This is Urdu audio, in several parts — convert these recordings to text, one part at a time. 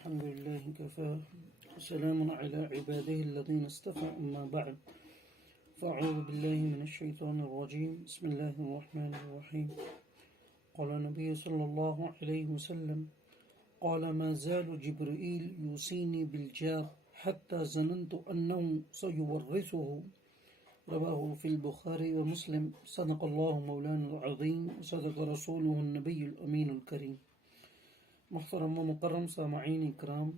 الحمد لله كفى وسلام على عباده الذين اصطفى أما بعد فأعوذ بالله من الشيطان الرجيم بسم الله الرحمن الرحيم قال النبي صلى الله عليه وسلم قال ما زال جبرائيل يوصيني بالجار حتى ظننت أنه سيورثه رواه في البخاري ومسلم صدق الله مولانا العظيم وصدق رسوله النبي الأمين الكريم۔ محترم و مکرم سامعین اکرام،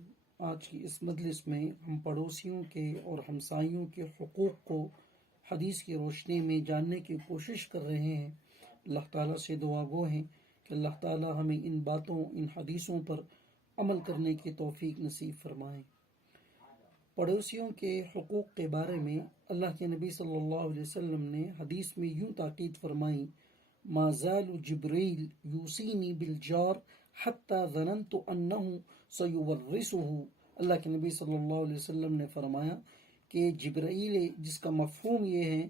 آج کی اس مجلس میں ہم پڑوسیوں کے اور ہمسائیوں کے حقوق کو حدیث کی روشنی میں جاننے کی کوشش کر رہے ہیں۔ اللہ تعالیٰ سے دعا گو ہیں کہ اللہ تعالیٰ ہمیں ان باتوں، ان حدیثوں پر عمل کرنے کی توفیق نصیب فرمائیں۔ پڑوسیوں کے حقوق کے بارے میں اللہ کے نبی صلی اللہ علیہ وسلم نے حدیث میں یوں تاکید فرمائی، ما زال جبرائیل یوصینی بالجار حتی ظننت انہ سیورثہ۔ اللہ کے نبی صلی اللہ علیہ وسلم نے فرمایا کہ جبرائیل، جس کا مفہوم یہ ہے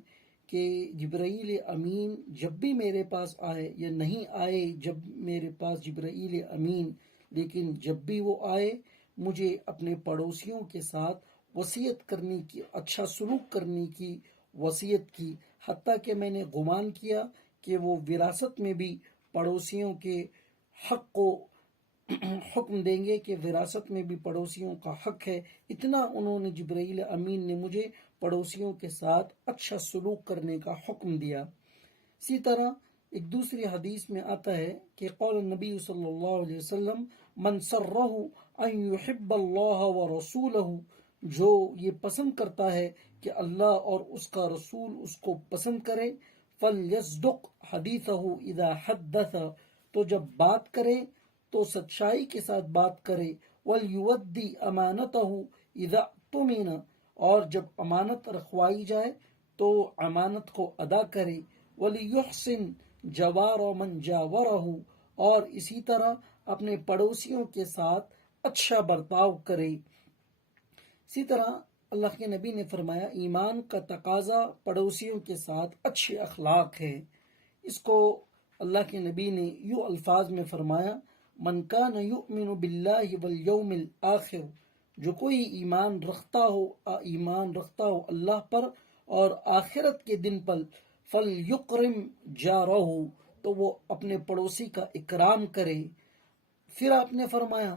کہ جبرائیل امین جب بھی میرے پاس آئے یا نہیں آئے جب میرے پاس جبرائیل امین، لیکن جب بھی وہ آئے مجھے اپنے پڑوسیوں کے ساتھ وصیت کرنے کی، اچھا سلوک کرنے کی وصیت کی، حتیٰ کہ میں نے گمان کیا کہ وہ وراثت میں بھی پڑوسیوں کے حق کو حکم دیں گے کہ وراثت میں بھی پڑوسیوں کا حق ہے۔ اتنا انہوں نے، جبرائیل امین نے مجھے پڑوسیوں کے ساتھ اچھا سلوک کرنے کا حکم دیا۔ اسی طرح ایک دوسری حدیث میں آتا ہے کہ قول النبی صلی اللہ علیہ وسلم من سرہ ان یحب اللہ ورسولہ، جو یہ پسند کرتا ہے کہ اللہ اور اس کا رسول اس کو پسند کرے، فلیصدق حدیثہ اذا حدث، تو جب بات کرے تو سچائی کے ساتھ بات کرے، ولیؤدی امانتہ اذا اؤتمن، اور جب امانت رکھوائی جائے تو امانت کو ادا کرے، ولیحسن جوار من جاورہ، اور اسی طرح اپنے پڑوسیوں کے ساتھ اچھا برتاؤ کرے۔ اسی طرح اللہ کے نبی نے فرمایا ایمان کا تقاضا پڑوسیوں کے ساتھ اچھے اخلاق ہے۔ اس کو اللہ کے نبی نے یوں الفاظ میں فرمایا، من کان یؤمن باللہ والیوم الآخر، جو کوئی ایمان رکھتا ہو اللہ پر اور آخرت کے دن پر، فلیکرم جارہ، تو وہ اپنے پڑوسی کا اکرام کرے۔ پھر آپ نے فرمایا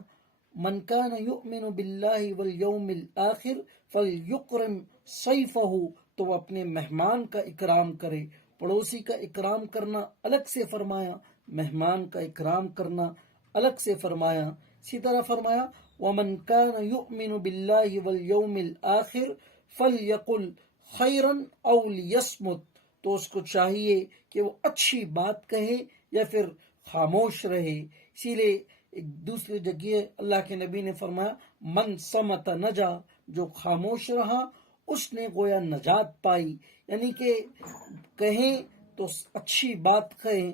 من کان یؤمن باللہ والیوم الآخر فلیکرم ضیفہ، تو وہ اپنے مہمان کا اکرام کرے۔ پڑوسی کا اکرام کرنا الگ سے فرمایا، مہمان کا اکرام کرنا الگ سے فرمایا۔ اسی طرح فرمایا ومن کان یؤمن باللہ والیوم الآخر فلیقل خیرا او لیصمت، تو اس کو چاہیے کہ وہ اچھی بات کہے یا پھر خاموش رہے۔ اسی لیے ایک دوسری جگہ اللہ کے نبی نے فرمایا من صمت نجا، جو خاموش رہا اس نے گویا نجات پائی، یعنی کہ کہیں تو اچھی بات کہیں،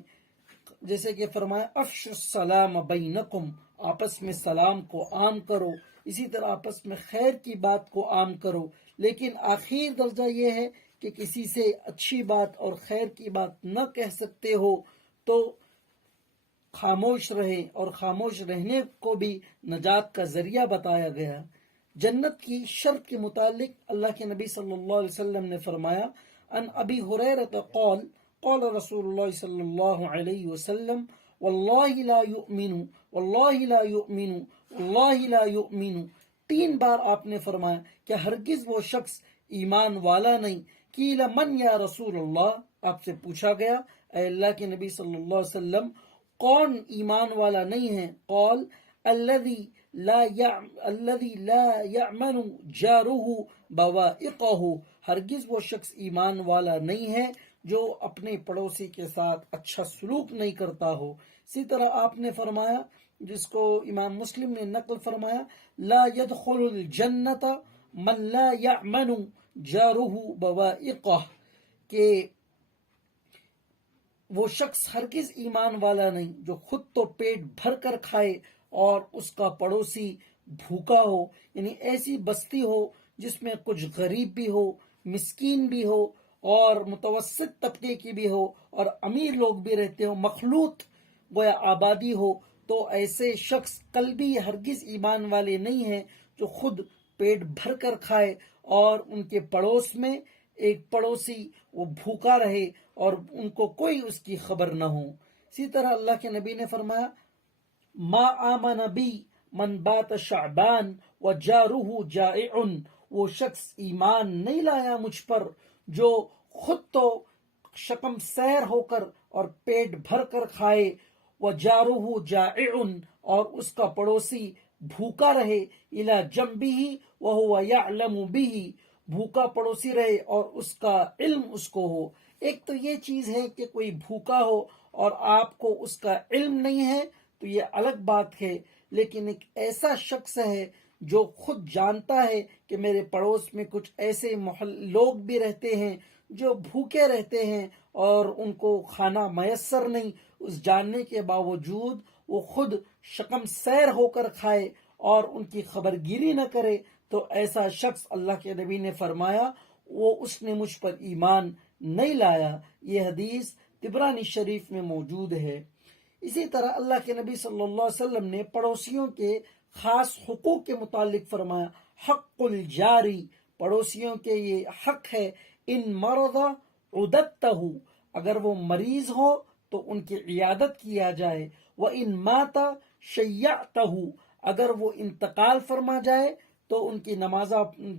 جیسے کہ فرمایا افش السلام بینکم، آپس میں سلام کو عام کرو، اسی طرح آپس میں خیر کی بات کو عام کرو۔ لیکن آخر درجہ یہ ہے کہ کسی سے اچھی بات اور خیر کی بات نہ کہہ سکتے ہو تو خاموش رہیں، اور خاموش رہنے کو بھی نجات کا ذریعہ بتایا گیا۔ جنت کی شرط کے متعلق اللہ کے نبی صلی اللہ علیہ وسلم نے فرمایا ان ابی ہریرہ قال قال رسول اللہ صلی اللہ علیہ وسلم واللہ لا یؤمن واللہ لا یؤمن واللہ لا یؤمن، 3 بار آپ نے فرمایا کہ ہرگز وہ شخص ایمان والا نہیں۔ قیل من یا رسول اللہ، آپ سے پوچھا گیا اے اللہ کے نبی صلی اللہ علیہ وسلم کون ایمان والا نہیں ہے؟ قال الذی لا یأمن جارہ بوائقہ، ہرگز وہ شخص ایمان والا نہیں ہے جو اپنے پڑوسی کے ساتھ اچھا سلوک نہیں کرتا ہو۔ اسی طرح آپ نے فرمایا، جس کو امام مسلم نے نقل فرمایا، لا يدخل الجنت من لا یأمن جارہ بوائقہ، کہ وہ شخص ہرگز ایمان والا نہیں جو خود تو پیٹ بھر کر کھائے اور اس کا پڑوسی بھوکا ہو، یعنی ایسی بستی ہو جس میں کچھ غریب بھی ہو، مسکین بھی ہو اور متوسط طبقے کی بھی ہو اور امیر لوگ بھی رہتے ہو، مخلوط گویا آبادی ہو، تو ایسے شخص قلبی ہرگز ایمان والے نہیں ہیں جو خود پیٹ بھر کر کھائے اور ان کے پڑوس میں ایک پڑوسی وہ بھوکا رہے اور ان کو کوئی اس کی خبر نہ ہو۔ اسی طرح اللہ کے نبی نے فرمایا ما آمن بی من بات شعبان وجارہ جائع، وہ شخص ایمان نہیں لایا مجھ پر جو خود تو شکم سیر ہو کر اور پیٹ بھر کر کھائے، وجارہ جائع، اور اس کا پڑوسی بھوکا رہے، الی جنبہ وہو یعلم بہ، بھوکا پڑوسی رہے اور اس کا علم اس کو ہو۔ ایک تو یہ چیز ہے کہ کوئی بھوکا ہو اور آپ کو اس کا علم نہیں ہے تو یہ الگ بات ہے، لیکن ایک ایسا شخص ہے جو خود جانتا ہے کہ میرے پڑوس میں کچھ ایسے لوگ بھی رہتے ہیں جو بھوکے رہتے ہیں اور ان کو کھانا میسر نہیں، اس جاننے کے باوجود وہ خود شکم سیر ہو کر کھائے اور ان کی خبر گیری نہ کرے، تو ایسا شخص اللہ کے نبی نے فرمایا وہ اس نے مجھ پر ایمان نہیں لایا۔ یہ حدیث طبرانی شریف میں موجود ہے۔ اسی طرح اللہ کے نبی صلی اللہ علیہ وسلم نے پڑوسیوں کے خاص حقوق کے متعلق فرمایا حق الجاری، پڑوسیوں کے یہ حق ہے، ان مرض عدتہ، اگر وہ مریض ہو تو ان کی عیادت کیا جائے، وَإِن مَاتَ شَيَّعْتَهُ، اگر وہ انتقال فرما جائے تو ان کی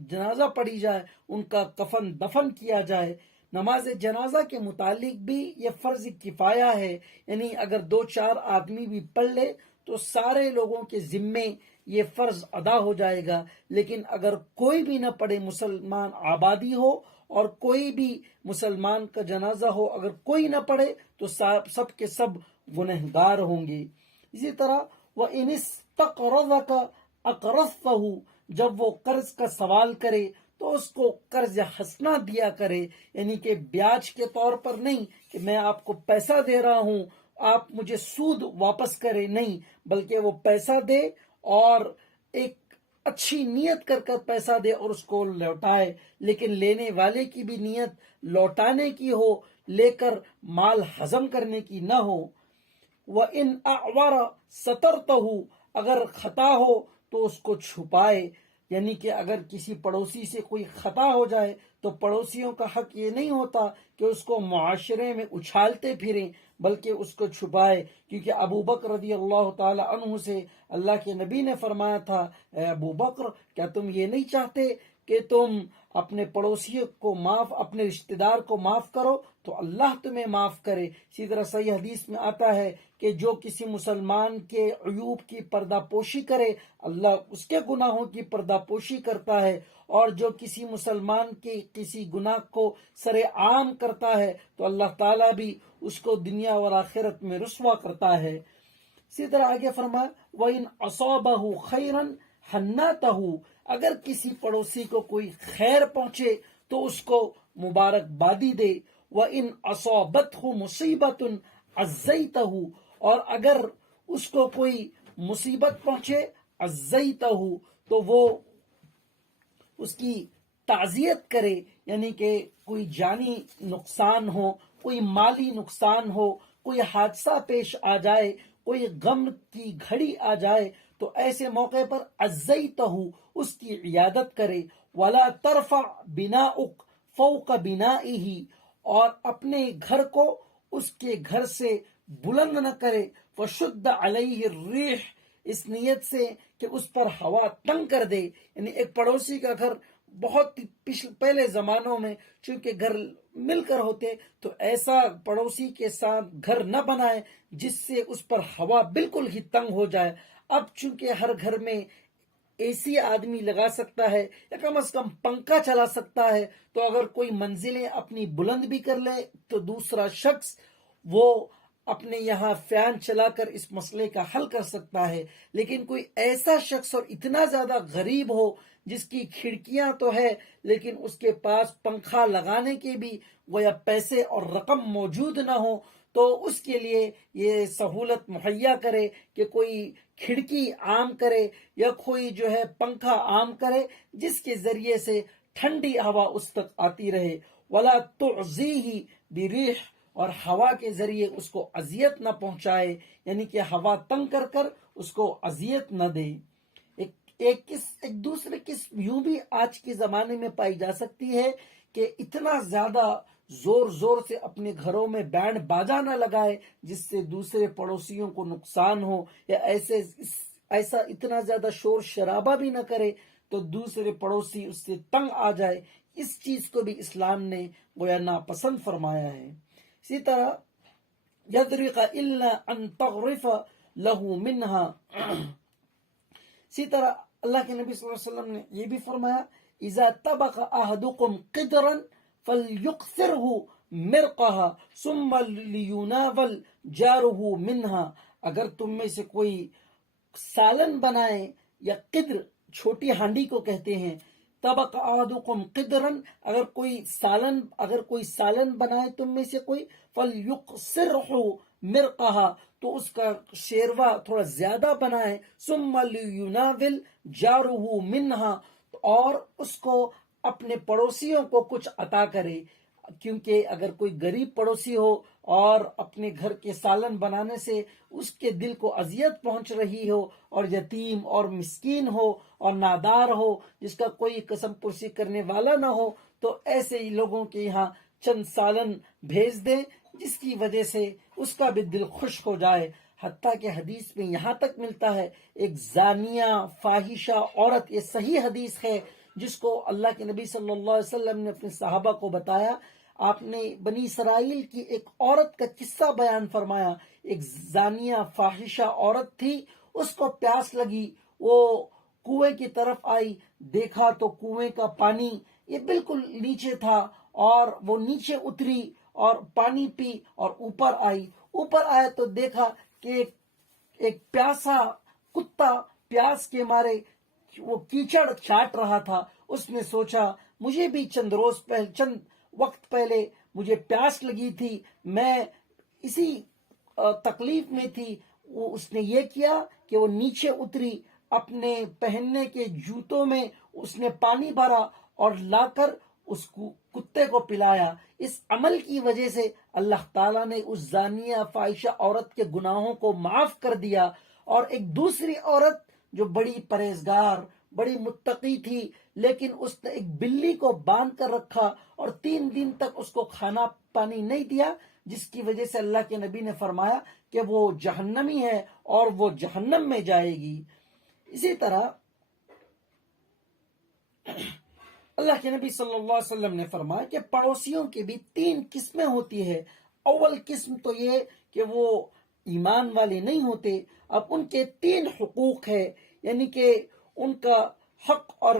جنازہ پڑھی جائے، ان کا کفن دفن کیا جائے۔ نماز جنازہ کے متعلق بھی یہ فرض کفایہ ہے، یعنی اگر 2-4 آدمی بھی پڑھ لے تو سارے لوگوں کے ذمے یہ فرض ادا ہو جائے گا، لیکن اگر کوئی بھی نہ پڑھے، مسلمان آبادی ہو اور کوئی بھی مسلمان کا جنازہ ہو، اگر کوئی نہ پڑھے تو سب کے سب گنہگار ہوں گے۔ اسی طرح وَإِنِ اسْتَقْرَضَكَ أَقْرَضْتَهُ، جب وہ قرض کا سوال کرے تو اس کو قرض حسنہ دیا کرے، یعنی کہ بیاج کے طور پر نہیں کہ میں آپ کو پیسہ دے رہا ہوں آپ مجھے سود واپس کرے، نہیں، بلکہ وہ پیسہ دے اور ایک اچھی نیت کر کر پیسہ دے اور اس کو لوٹائے، لیکن لینے والے کی بھی نیت لوٹانے کی ہو، لے کر مال ہضم کرنے کی نہ ہو۔ وَإِنْ أَعْوَرَ سَتَرْتَهُ، اگر خطا ہو تو اس کو چھپائے، یعنی کہ اگر کسی پڑوسی سے کوئی خطا ہو جائے تو پڑوسیوں کا حق یہ نہیں ہوتا کہ اس کو معاشرے میں اچھالتے پھریں، بلکہ اس کو چھپائے، کیونکہ ابو بکر رضی اللہ تعالی عنہ سے اللہ کے نبی نے فرمایا تھا اے ابو بکر، کیا تم یہ نہیں چاہتے کہ تم اپنے پڑوسیوں کو اپنے رشتہ دار کو معاف کرو تو اللہ تمہیں معاف کرے۔ اسی طرح صحیح حدیث میں آتا ہے کہ جو کسی مسلمان کے عیوب کی پردہ پوشی کرے اللہ اس کے گناہوں کی پردہ پوشی کرتا ہے، اور جو کسی مسلمان کے کسی گناہ کو سر عام کرتا ہے تو اللہ تعالیٰ بھی اس کو دنیا اور آخرت میں رسوا کرتا ہے۔ اسی طرح آگے فرمایا وَإِنْ أَصَابَهُ خَيْرًا حَنَّتَهُ، اگر کسی پڑوسی کو کوئی خیر پہنچے تو اس کو مبارکبادی دے، وَإِنْ أَصَابَتْهُ مُصِيبَةٌ عَزَّيْتَهُ، اور اگر اس کو کوئی مصیبت پہنچے عَزَّيْتَهُ تو وہ اس کی تعزیت کرے، یعنی کہ کوئی جانی نقصان ہو، کوئی مالی نقصان ہو، کوئی حادثہ پیش آ جائے، کوئی غم کی گھڑی آ جائے تو ایسے موقع پر عزیتہ اس کی عیادت کرے، ولا ترفع بناؤک فوق بنائہ، اور اپنے گھر کو اس کے گھر سے بلند نہ کرے، فشد علیہ الریح، اس نیت سے کہ اس پر ہوا تنگ کر دے، یعنی ایک پڑوسی کا گھر بہت پہلے زمانوں میں چونکہ گھر مل کر ہوتے تو ایسا پڑوسی کے ساتھ گھر نہ بنائے جس سے اس پر ہوا بالکل ہی تنگ ہو جائے۔ اب چونکہ ہر گھر میں اے سی آدمی لگا سکتا ہے یا کم از کم پنکھا چلا سکتا ہے، تو اگر کوئی منزلیں اپنی بلند بھی کر لے تو دوسرا شخص وہ اپنے یہاں فین چلا کر اس مسئلے کا حل کر سکتا ہے۔ لیکن کوئی ایسا شخص اور اتنا زیادہ غریب ہو جس کی کھڑکیاں تو ہے لیکن اس کے پاس پنکھا لگانے کے بھی گویا پیسے اور رقم موجود نہ ہو، تو اس کے لیے یہ سہولت مہیا کرے کہ کوئی کھڑکی عام کرے یا کوئی جو ہے پنکھا عام کرے جس کے ذریعے سے ٹھنڈی ہوا اس تک آتی رہے۔ ولا تعزیہ بريح اور ہوا کے ذریعے اس کو اذیت نہ پہنچائے، یعنی کہ ہوا تنگ کر کر اس کو اذیت نہ دے۔ ایک دوسرے قسم یوں بھی آج کے زمانے میں پائی جا سکتی ہے کہ اتنا زیادہ زور زور سے اپنے گھروں میں بینڈ باجا نہ لگائے جس سے دوسرے پڑوسیوں کو نقصان ہو، یا ایسا اتنا زیادہ شور شرابہ بھی نہ کرے تو دوسرے پڑوسی اس سے تنگ آ جائے۔ اس چیز کو بھی اسلام نے گویا ناپسند فرمایا ہے۔ اسی طرح یدرق الا ان تغرف له منها، اسی طرح اللہ کے نبی صلی اللہ علیہ وسلم نے یہ بھی فرمایا اذا طبق احدكم قدرا فليكثره مرقها ثم ليناول جاره منها، اگر تم میں سے کوئی سالن بنائے، یا قدر چھوٹی ہانڈی کو کہتے ہیں، طبق احدکم قدرن، اگر کوئی سالن بنائے تم میں سے کوئی، فلیقصرہ مرقہا، تو اس کا شیروا تھوڑا زیادہ بنائے، ثم لیناول جارہ منہا، اور اس کو اپنے پڑوسیوں کو کچھ عطا کرے، کیونکہ اگر کوئی غریب پڑوسی ہو اور اپنے گھر کے سالن بنانے سے اس کے دل کو اذیت پہنچ رہی ہو، اور یتیم اور مسکین ہو اور نادار ہو، جس کا کوئی قسم پرسی کرنے والا نہ ہو، تو ایسے ہی لوگوں کے یہاں چند سالن بھیج دیں جس کی وجہ سے اس کا بھی دل خوش ہو جائے۔ حتیٰ کہ حدیث میں یہاں تک ملتا ہے، ایک زانیہ فاحشہ عورت، یہ صحیح حدیث ہے جس کو اللہ کے نبی صلی اللہ علیہ وسلم نے اپنے صحابہ کو بتایا۔ آپ نے بنی اسرائیل کی ایک عورت کا قصہ بیان فرمایا، ایک زانیہ فاحشہ عورت تھی، اس کو پیاس لگی، وہ کنویں کی طرف آئی، دیکھا تو کنویں کا پانی یہ بالکل نیچے تھا، اور وہ نیچے اتری اور پانی پی اور اوپر آیا تو دیکھا کہ ایک پیاسا کتا پیاس کے مارے وہ کیچڑ چاٹ رہا تھا۔ اس نے سوچا مجھے بھی چند وقت پہلے مجھے پیاس لگی تھی، میں اسی تکلیف میں تھی۔ اس نے یہ کیا کہ وہ نیچے اتری، اپنے پہننے کے جوتوں میں اس نے پانی بھرا اور لا کر اس کتے کو پلایا۔ اس عمل کی وجہ سے اللہ تعالیٰ نے اس زانیہ فاحشہ عورت کے گناہوں کو معاف کر دیا، اور ایک دوسری عورت جو بڑی پرہیزگار، بڑی متقی تھی، لیکن اس نے ایک بلی کو باندھ کر رکھا اور 3 دن تک اس کو کھانا پانی نہیں دیا، جس کی وجہ سے اللہ کے نبی نے فرمایا کہ وہ جہنمی ہے اور وہ جہنم میں جائے گی۔ اسی طرح اللہ کے نبی صلی اللہ علیہ وسلم نے فرمایا کہ پڑوسیوں کی بھی 3 قسمیں ہوتی ہے۔ اول قسم تو یہ کہ وہ ایمان والے نہیں ہوتے، اب ان کے 3 حقوق ہے، یعنی کہ ان کا حق اور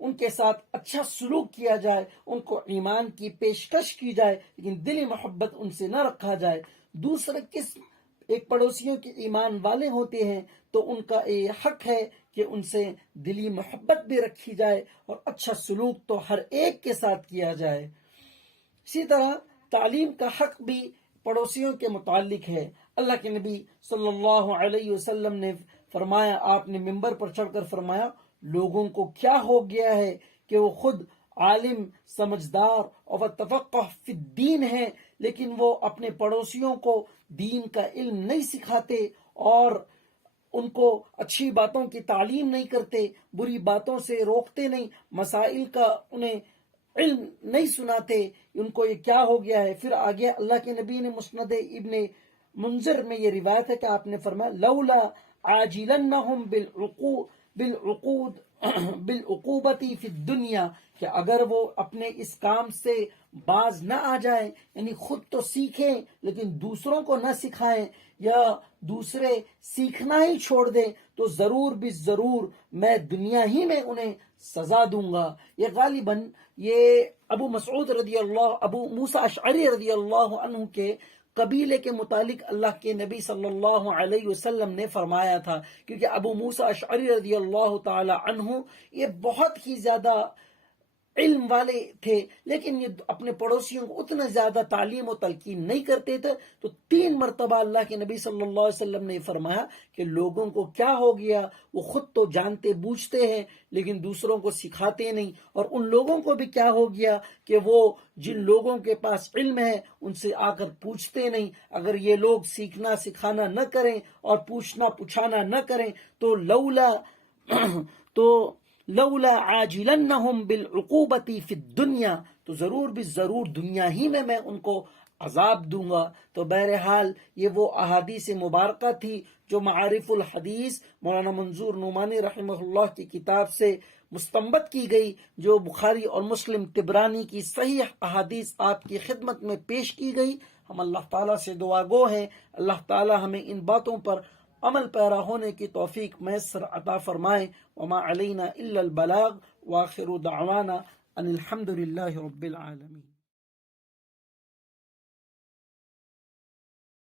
ان کے ساتھ اچھا سلوک کیا جائے، ان کو ایمان کی پیشکش کی جائے، لیکن دلی محبت ان سے نہ رکھا جائے۔ دوسرا قسم ایک پڑوسیوں کے ایمان والے ہوتے ہیں، تو ان کا یہ حق ہے کہ ان سے دلی محبت بھی رکھی جائے اور اچھا سلوک تو ہر ایک کے ساتھ کیا جائے۔ اسی طرح تعلیم کا حق بھی پڑوسیوں کے متعلق ہے۔ اللہ کے نبی صلی اللہ علیہ وسلم نے فرمایا، آپ نے ممبر پر چڑھ کر فرمایا، لوگوں کو کیا ہو گیا ہے کہ وہ خود عالم، سمجھدار اور تفقہ فی الدین ہیں، لیکن وہ اپنے پڑوسیوں کو دین کا علم نہیں سکھاتے اور ان کو اچھی باتوں کی تعلیم نہیں کرتے، بری باتوں سے روکتے نہیں، مسائل کا انہیں علم نہیں سناتے، ان کو یہ کیا ہو گیا ہے۔ پھر آگے اللہ کے نبی نے مسند ابن منذر میں یہ روایت ہے کہ آپ نے فرمایا لولا عاجلنہم بالعقوبۃ فی الدنیا، کہ اگر وہ اپنے اس کام سے باز نہ آ جائیں، یعنی خود تو سیکھیں لیکن دوسروں کو نہ سکھائیں، یا دوسرے سیکھنا ہی چھوڑ دیں، تو ضرور بھی ضرور میں دنیا ہی میں انہیں سزا دوں گا۔ یہ غالباً یہ ابو موسیٰ اشعری رضی اللہ عنہ کے قبیلے کے متعلق اللہ کے نبی صلی اللہ علیہ وسلم نے فرمایا تھا، کیونکہ ابو موسیٰ اشعری رضی اللہ تعالی عنہ یہ بہت ہی زیادہ علم والے تھے لیکن یہ اپنے پڑوسیوں کو اتنا زیادہ تعلیم و تلقین نہیں کرتے تھے. تو 3 مرتبہ اللہ کے نبی صلی اللہ علیہ وسلم نے فرمایا کہ لوگوں کو کیا ہو گیا، وہ خود تو جانتے بوجھتے ہیں لیکن دوسروں کو سکھاتے نہیں. اور ان لوگوں کو بھی کیا ہو گیا کہ وہ جن لوگوں کے پاس علم ہے ان سے آ کر پوچھتے نہیں. اگر یہ لوگ سیکھنا سکھانا نہ کریں اور پوچھنا پوچھانا نہ کریں تو لولا عاجلنہم بالعقوبۃ فی الدنیا، تو ضرور بھی ضرور دنیا ہی میں ان کو عذاب دوں گا. تو بہرحال یہ وہ احادیث مبارکہ تھی جو معارف الحدیث مولانا منظور نعمانی رحمہ اللہ کی کتاب سے مستنبط کی گئی، جو بخاری اور مسلم طبرانی کی صحیح احادیث آپ کی خدمت میں پیش کی گئی. ہم اللہ تعالیٰ سے دعا گو ہیں اللہ تعالیٰ ہمیں ان باتوں پر عمل پیرا ہونے کی توفیق میسر عطا فرمائے. وما علینا الا البلاغ، وآخر دعوانا ان الحمد للہ رب العالمین.